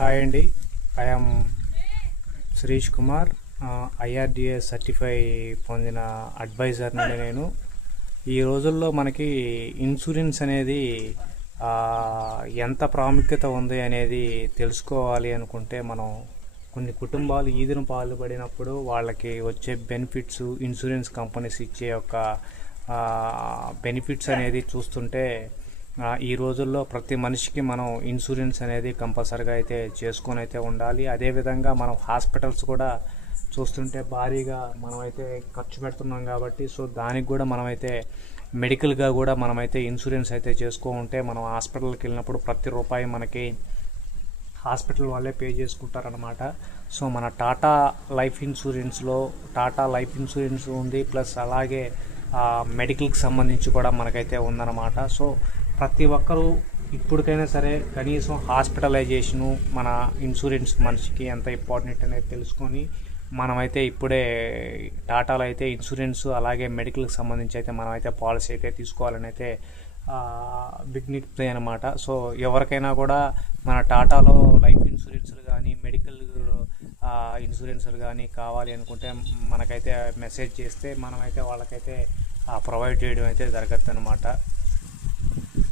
Hi అండి. I'm Shirish Kumar, IRDA certify పొందిన advisor నుండి నేను. ఈ రోజుల్లో మనకి ఇన్సూరెన్స్ అనేది ఎంత ప్రాముఖ్యత ఉంది అనేది తెలుసుకోవాలి అనుకుంటే, మనం కొన్ని కుటుంబాలు ఈదిన పాలు పడినప్పుడు వాళ్ళకి వచ్చే బెనిఫిట్స్, ఇన్సూరెన్స్ కంపెనీస్ ఇచ్చే యొక్క బెనిఫిట్స్ అనేది చూస్తుంటే, ఈ రోజుల్లో ప్రతి మనిషికి మనం ఇన్సూరెన్స్ అనేది కంపల్సరీగా అయితే చేసుకొని అయితే ఉండాలి. అదేవిధంగా మనం హాస్పిటల్స్ కూడా చూస్తుంటే భారీగా మనమైతే ఖర్చు పెడుతున్నాం కాబట్టి, సో దానికి కూడా మనమైతే మెడికల్గా కూడా మనమైతే ఇన్సూరెన్స్ అయితే ఉంటే, మనం హాస్పిటల్కి వెళ్ళినప్పుడు ప్రతి రూపాయి మనకి హాస్పిటల్ వాళ్ళే పే చేసుకుంటారనమాట. సో మన టాటా లైఫ్ ఇన్సూరెన్స్ ఉంది, ప్లస్ అలాగే మెడికల్కి సంబంధించి కూడా మనకైతే ఉందన్నమాట. సో ప్రతి ఒక్కరూ ఇప్పటికైనా సరే కనీసం హాస్పిటలైజేషను, మన ఇన్సూరెన్స్ మనిషికి ఎంత ఇంపార్టెంట్ అనేది తెలుసుకొని మనమైతే ఇప్పుడే టాటాలో అయితే ఇన్సూరెన్స్ అలాగే మెడికల్కి సంబంధించి అయితే మనమైతే పాలసీ అయితే తీసుకోవాలని అయితే విజ్ఞప్తి అనమాట. సో ఎవరికైనా కూడా మన టాటాలో లైఫ్ ఇన్సూరెన్స్లు కానీ మెడికల్ ఇన్సూరెన్స్లు కానీ కావాలి అనుకుంటే మనకైతే మెసేజ్ చేస్తే మనమైతే వాళ్ళకైతే ప్రొవైడ్ చేయడం అయితే జరగదు అనమాట.